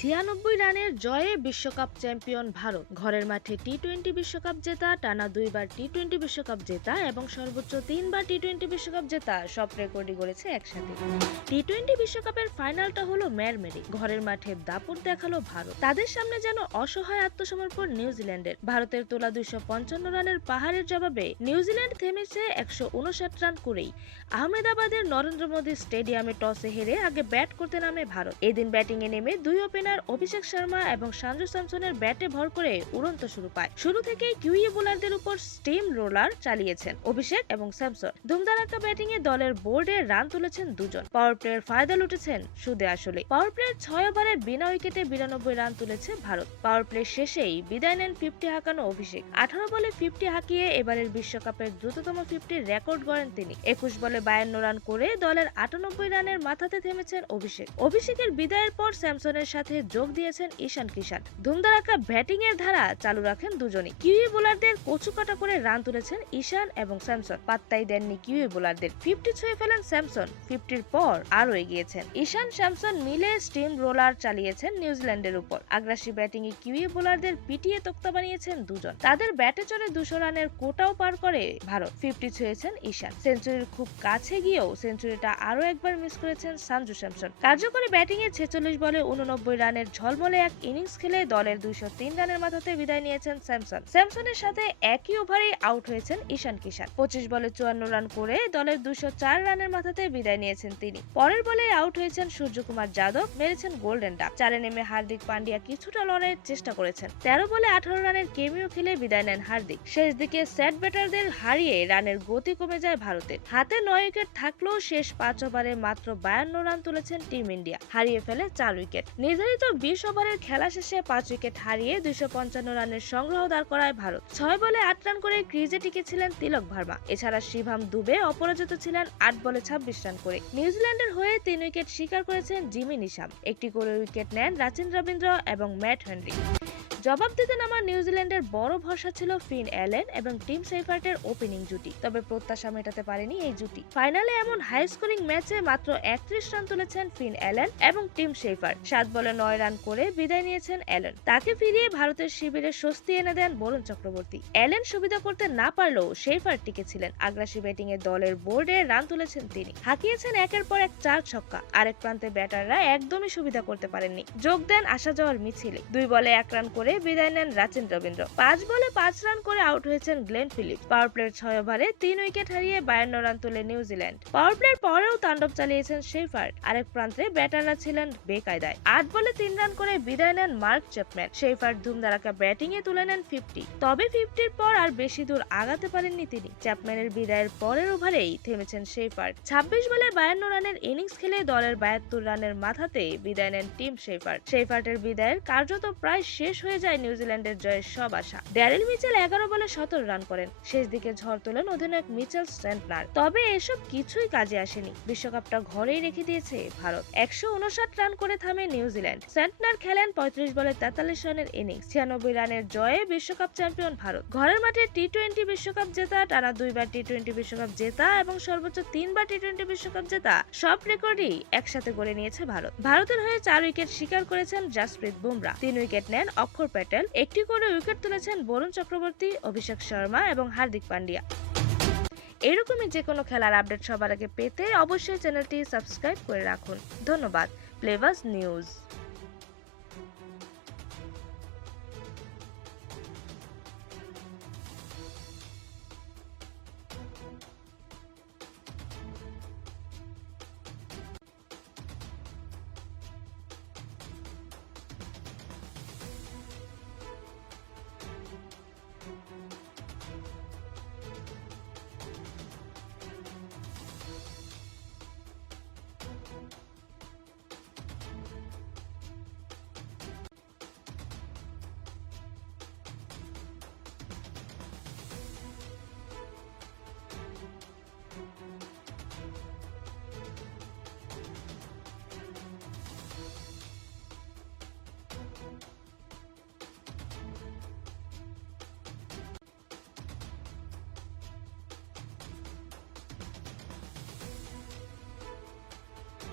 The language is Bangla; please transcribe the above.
96 রানের জয়ে বিশ্বকাপ চ্যাম্পিয়ন ভারত। ঘরের মাঠে টি-20 বিশ্বকাপ জেতা, টানা 2বার টি-20 বিশ্বকাপ জেতা এবং সর্বোচ্চ 3বার টি-20 বিশ্বকাপ জেতা সব রেকর্ডই গড়েছে একসাথে। টি-20 বিশ্বকাপের ফাইনালটা হলো ম্যারমেরি। ঘরের মাঠে দাপট দেখালো ভারত। তাদের সামনে যেন অসহায় আত্মসমর্পণ নিউজিল্যান্ডের। ভারতের তোলা 255 রানের পাহাড়ের জবাবে নিউজিল্যান্ড থেমেছে 159 রান করেই। আহমেদাবাদের নরেন্দ্র মোদী স্টেডিয়ামে টসে হেরে আগে ব্যাট করতে নামে ভারত। এদিন ব্যাটিংয়ে নেমে দুই ওপেনার অভিষেক শর্মা এবং সঞ্জু স্যামসনের ব্যাটে ভর করে উড়ন্ত শুরু পায়। শুরু থেকেই কিউই বোলারদের উপর স্টিম রোলার চালিয়েছেন অভিষেক এবং স্যামসন। ধুমধারাক্কা ব্যাটিংয়ে দলের বোর্ডে রান তুলেছেন দুজন। পাওয়ার প্লের ফায়দা লুটেছেন সুদে আসলে। পাওয়ার প্লের 6 ওভারে বিনা উইকেটে 92 রান তুলেছে ভারত। পাওয়ার প্লে শেষেই বিদায় নেন 50 হাঁকানো অভিষেক। 18 বলে 50 হাঁকিয়ে এবারের বিশ্বকাপের দ্রুততম 50 রেকর্ড গড়েন তিনি। 21 বলে 52 রান করে দলের 98 রানের মাথাতে থেমেছেন অভিষেক। অভিষেকের বিদায়ের পর স্যামসনের সাথে যোগ দিয়েছেন ঈশান কিষান। ধুমধারাক্কা ব্যাটিং এর ধারা চালু রাখেন দুজনই। কিউই বোলারদের কচুকাটা করে রান তুলেছেন ঈশান এবং স্যামসন। পাত্তাই দেননি কিউই বোলারদের। 50 ছুঁয়ে ফেলেন স্যামসন। 50-র পর আরও এগিয়েছেন। ঈশান স্যামসন মিলে স্টিম রোলার চালিয়েছেন নিউজিল্যান্ডের উপর। আগ্রাসী ব্যাটিং এ কিউই বোলারদের পিটিয়ে তোক্তা বানিয়েছেন দুজন। তাদের ব্যাটে চড়ে 200 রানের কোটাও পার করে ভারত। 50 ছুঁয়েছেন ঈশান। সেঞ্চুরির খুব কাছে গিয়েও সেঞ্চুরিটা আরো একবার মিস করেছেন সঞ্জু স্যামসন। কার্যকরী ব্যাটিং এ 46 বলে 89 রানের ঝলমলে এক ইনিংস খেলে দলের 203 রানের মাথাতে বিদায় নিয়েছেন স্যামসন। স্যামসনের সাথে একই ওভারেই আউট হয়েছেন ঈশান কিষান। 25 বলে 54 রান করে দলের 204 রানের মাথাতে বিদায় নিয়েছেন তিনি। পরের বলে আউট হয়েছেন সূর্যকুমার যাদব, মেরেছেন গোল্ডেন ডাক। 4-এ নেমে হার্দিক পান্ডিয়া কিছুটা লড়াইয়ের চেষ্টা করেছেন। 13 বলে 18 রানের কেমিও খেলে বিদায় নেন হার্দিক। শেষ দিকে সেট ব্যাটারদের হারিয়ে রানের গতি কমে যায় ভারতের। হাতে 9 উইকেট থাকলেও শেষ 5 ওভারে মাত্র 52 রান তুলেছেন টিম ইন্ডিয়া। হারিয়ে ফেলে 4 উইকেট। নির্ধারিত 20 ওভারের খেলা শেষে 5 উইকেট হারিয়ে 255 রানের সংগ্রহ দাঁড় করায় ভারত। 6 বলে 8 রান করে ক্রিজে টিকেছিলেন তিলক ভার্মা। এছাড়া শিভাম দুবে অপরাজিত ছিলেন 8 বলে 26 রান করে। নিউজিল্যান্ডের হয়ে 3 উইকেট শিকার করেছেন জিমি নিশাম। একটি করে উইকেট নেন রাচিন রবীন্দ্র এবং ম্যাট হেনরি। জবাব দিতে নামা নিউজিল্যান্ডের বড় ভরসা ছিল ফিন অ্যালেন এবং টিম সেইফার্টের ওপেনিং জুটি। তবে প্রত্যাশা মেটাতে পারেনি এই জুটি। ফাইনালে এমন হাই স্কোরিং ম্যাচে মাত্র 31 রান তুলেছেন ফিন অ্যালেন এবং টিম সেইফার্ট। 7 বলে 9 রান করে বিদায় নিয়েছেন অ্যালেন। তাকে ফিরিয়ে ভারতের শিবিরে স্বস্তি এনে দেন বরুণ চক্রবর্তী। অ্যালেন সুবিধা করতে না পারলেও সেইফার্ট টিকেছিলেন। আগ্রাসী ব্যাটিং এ দলের বোর্ডে রান তুলেছেন তিনি। হাঁকিয়েছেন একের পর এক 4 ছক্কা। আরেক প্রান্তে ব্যাটাররা একদমই সুবিধা করতে পারেননি। যোগ দেন আসা যাওয়ার মিছিলে। 2 বলে 1 রান করে বিদায় নেন রাচিন রবীন্দ্র। 5 বলে 5 রান করে আউট হয়েছেন গ্লেন ফিলিপস। পাওয়ার প্লের 6 ওভারে 3 উইকেট হারিয়ে 52 রান তুলে নিউজিল্যান্ড। পাওয়ার প্লের পরেও তাণ্ডব চালিয়েছেন সেইফার্ট। আরেক প্রান্তে ব্যাটাররা ছিলেন বেকায়দায়। 8 বলে 3 রান করে বিদায় নেন মার্ক চ্যাপম্যান। সেইফার্ট ধুমধারাক্কা ব্যাটিং এ তুলে নেন 50। তবে 50-র পর আর বেশি দূর আগাতে পারেননি তিনি। চ্যাপম্যানের বিদায়ের পরের ওভারেই থেমেছেন সেইফার্ট। 26 বলে 52 রানের ইনিংস খেলে দলের 72 রানের মাথাতে বিদায় নেন টিম সেইফার্ট। সেইফার্টের বিদায়ের কার্যত প্রায় শেষ হয়ে যায় নিউজিল্যান্ডের জয়ের সব আশা। ড্যারেল মিচেল 11 বলে 17 রান করেন। শেষ দিকে ঝড় তোলেন অধিনায়ক মিচেল সেন্টনার। তবে এসব কিছুই কাজে আসেনি। বিশ্বকাপটা ঘরেই রেখে দিয়েছে ভারত। 159 রান করে থামে নিউজিল্যান্ড। সেন্টনার খেলেন 35 বলে 43 রানের ইনিংস। 96 রানের জয়ে বিশ্বকাপ চ্যাম্পিয়ন ভারত। ঘরের মাঠে টি-20 বিশ্বকাপ জেতা, টানা 2বার টি-20 বিশ্বকাপ জেতা এবং সর্বোচ্চ 3বার টি-20 বিশ্বকাপ জেতা সব রেকর্ডই একসাথে গড়ে নিয়েছে ভারত। ভারতের হয়ে 4 উইকেট শিকার করেছেন জাসপ্রীত বুমরা। 3 উইকেট নেন অক্ষর প্যাটেল। একটি করে উইকেট তুলেছেন বরুণ চক্রবর্তী, অভিষেক শর্মা এবং হার্দিক পান্ডিয়া। এরকমই যে কোনো খেলার আপডেট সবার আগে পেতে অবশ্যই চ্যানেলটি সাবস্ক্রাইব করে রাখুন। ধন্যবাদ। প্লেবাজ নিউজ।